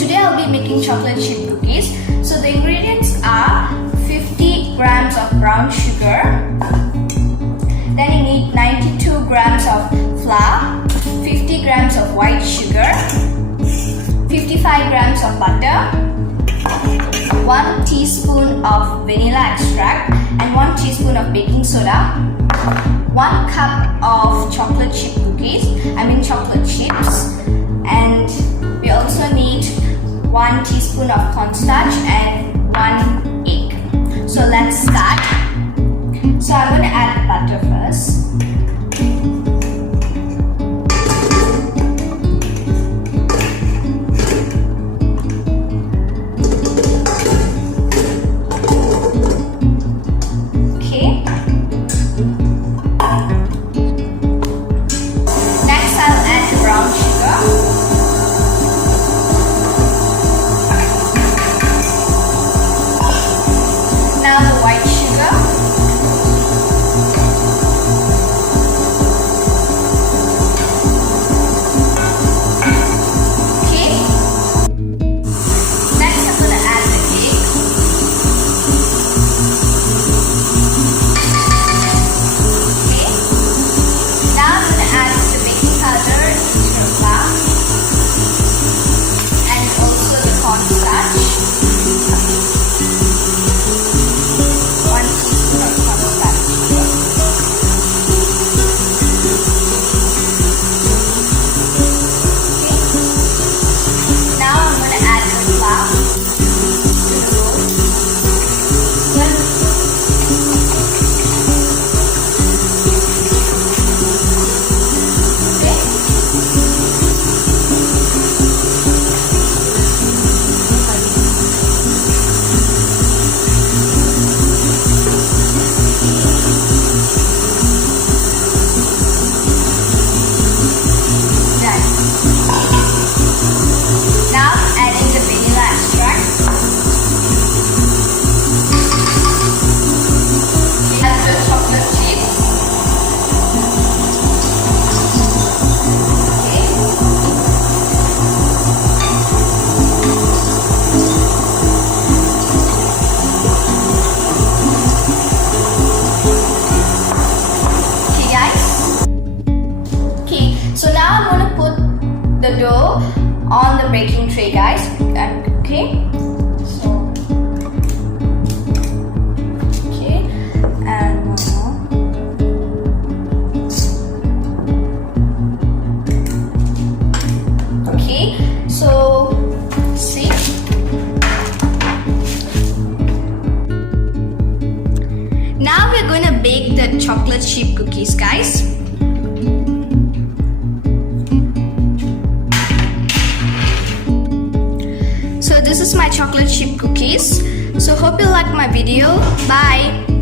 today I'll be making chocolate chip cookies. So the ingredients are 50 grams of brown sugar. Then you need 92 grams of flour, 50 grams of white sugar, 55 grams of butter, 1 teaspoon of vanilla extract and 1 teaspoon of baking soda, 1 cup of chocolate chip cookies, chocolate chips, and we also need 1 teaspoon of cornstarch and 1 egg. So let's start. So I'm going to add butter first. The dough on the baking tray, guys. Okay, and okay, so see. Now we're going to bake the chocolate chip cookies, guys. This is my chocolate chip cookies. So hope you like my video. Bye.